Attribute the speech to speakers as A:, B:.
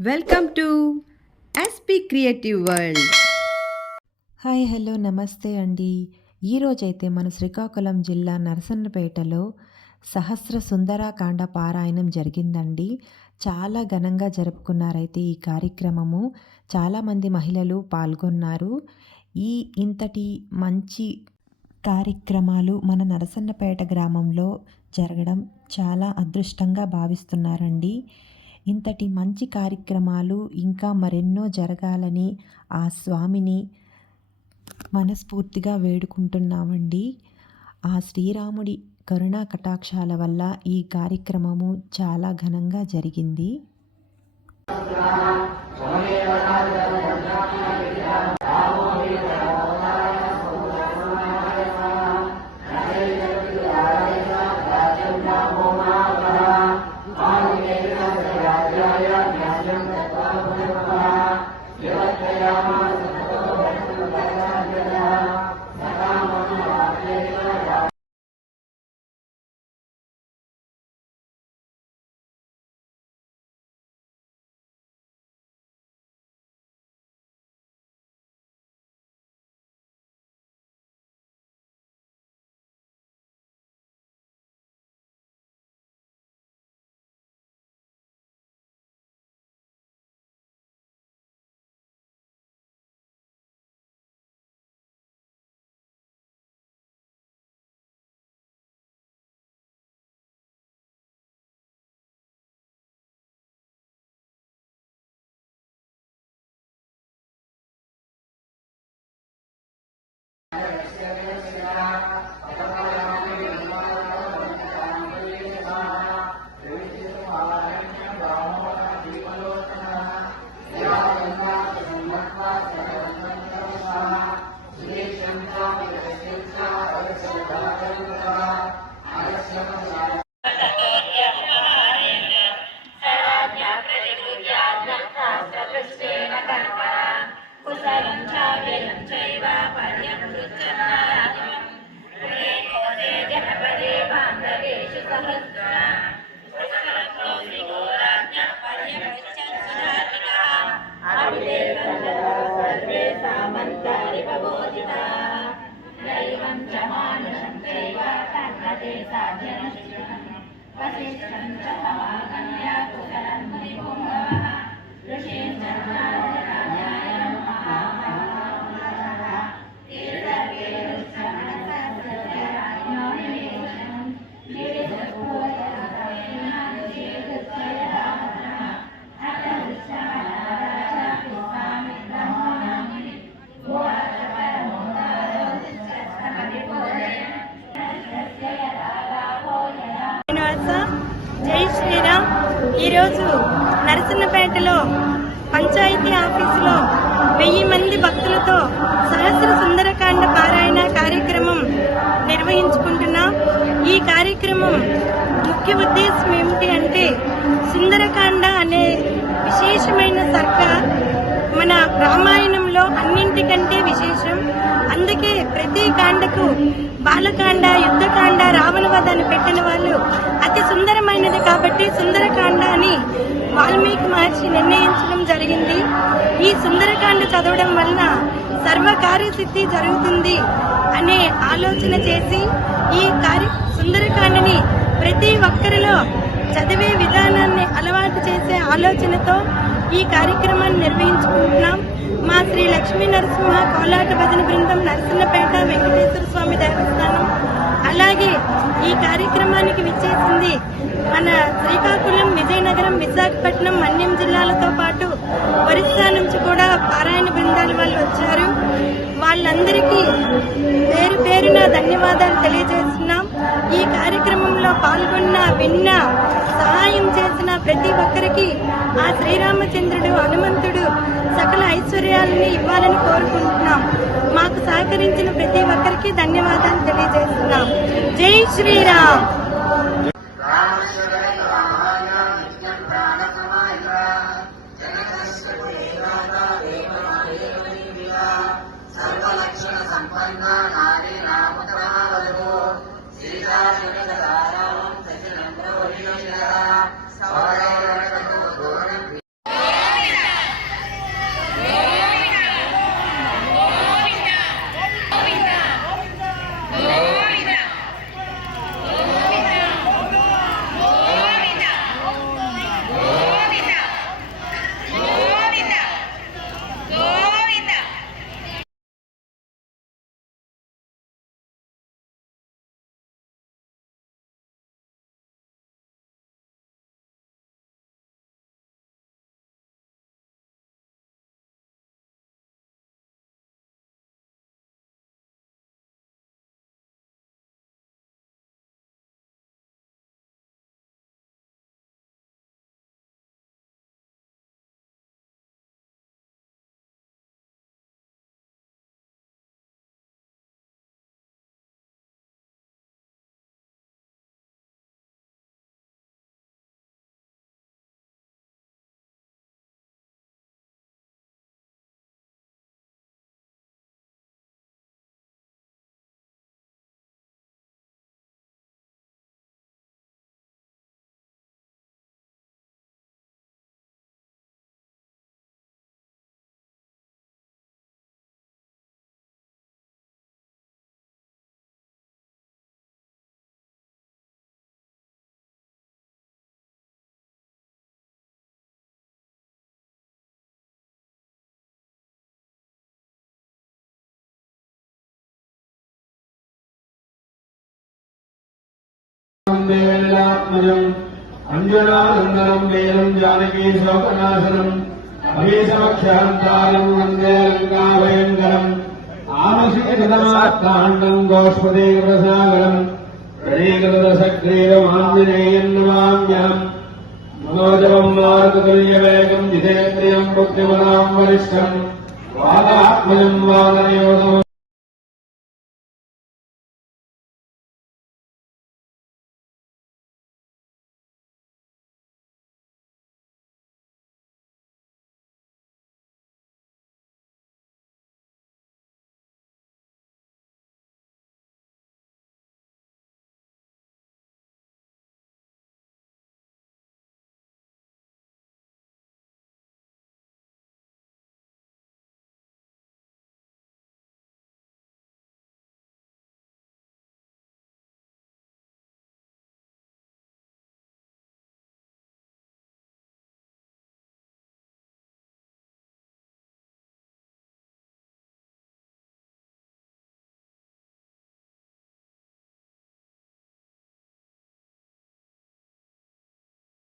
A: Welcome to SP creative world
B: hi hello నమస్తే అండి. ఈరోజైతే మన శ్రీకాకుళం జిల్లా నరసన్నపేటలో సహస్ర సుందరాకాండ పారాయణం జరిగిందండి. చాలా ఘనంగా జరుపుకున్నారైతే ఈ కార్యక్రమము. చాలామంది మహిళలు పాల్గొన్నారు. ఈ ఇంతటి మంచి కార్యక్రమాలు మన నరసన్నపేట గ్రామంలో జరగడం చాలా అదృష్టంగా భావిస్తున్నారండి. ఇంతటి మంచి కార్యక్రమాలు ఇంకా మరెన్నో జరగాలని ఆ స్వామిని మనస్ఫూర్తిగా వేడుకుంటున్నామండి. ఆ శ్రీరాముడి కరుణా కటాక్షాల వల్ల ఈ కార్యక్రమము చాలా ఘనంగా జరిగింది.
C: ఈరోజు నరసన్నపేటలో పంచాయతీ ఆఫీసులో వెయ్యి మంది భక్తులతో సహస్ర సుందరకాండ పారాయణ కార్యక్రమం నిర్వహించుకుంటున్నాం. ఈ కార్యక్రమం ముఖ్య ఉద్దేశం ఏమిటి అంటే సుందరకాండ అనే విశేషమైన సర్క మన రామాయణంలో అన్నింటికంటే విశేషం. అందుకే ప్రతి కాండకు బాలకాండ యుద్ధకాండ రావణ వధాన్ని పెట్టిన వాళ్ళు అతి సుందరమైనది కాబట్టి సుందరకాండ అని వాల్మీకి మహర్షి నిర్ణయించడం జరిగింది. ఈ సుందరకాండ చదవడం వలన సర్వకార్యసిద్ధి జరుగుతుంది అనే ఆలోచన చేసి ఈ కార్య సుందరకాండని ప్రతి ఒక్కరిలో చదివే విధానాన్ని అలవాటు చేసే ఆలోచనతో ఈ కార్యక్రమాన్ని నిర్వహించుకుంటున్నాం. మా శ్రీ లక్ష్మీ నరసింహ కోలాట భజన బృందం నరసింహపేట వెంకటేశ్వర స్వామి దేవస్థానం. అలాగే ఈ కార్యక్రమానికి విచ్చేసింది మన శ్రీకాకుళం విజయనగరం విశాఖపట్నం మన్యం జిల్లాలతో పాటు ఒరిస్సా నుంచి కూడా పారాయణ బృందాలు వాళ్ళు వచ్చారు. వాళ్ళందరికీ పేరు పేరున ధన్యవాదాలు తెలియజేస్తున్నాం. ఈ కార్యక్రమంలో పాల్గొన్న విన్న సహాయం చేసిన ప్రతి ఒక్కరికి ఆ శ్రీరామచంద్రుడు హనుమంతుడు సకల ఐశ్వర్యాలని ఇవ్వాలని కోరుకుంటున్నాం. మాకు సహకరించిన ప్రతి ఒక్కరికి ధన్యవాదాలు తెలియజేస్తున్నాం. జై శ్రీరామ్.
D: ദേവലാത്മജം അഞ്ജനാനന്ദനം വേദം ജാനകീ ശോകനാശനം. അഭീഷമക്ഷാന്താരം വന്ദേ ലങ്കാഭയങ്കരം ആമശീകൃതമാത്താണ്ടം ഗോഷ്പതീകൃതസാഗരം പ്രണീകൃതസഗ്രീവമാഞ്ജനേയന്മാമ്യം മനോജവം മാർഗതുല്യവേഗം ജിതേന്ദ്രിയം ബുദ്ധിമതാം വരിഷ്ടം വാദാത്മജം വാദനയോധമ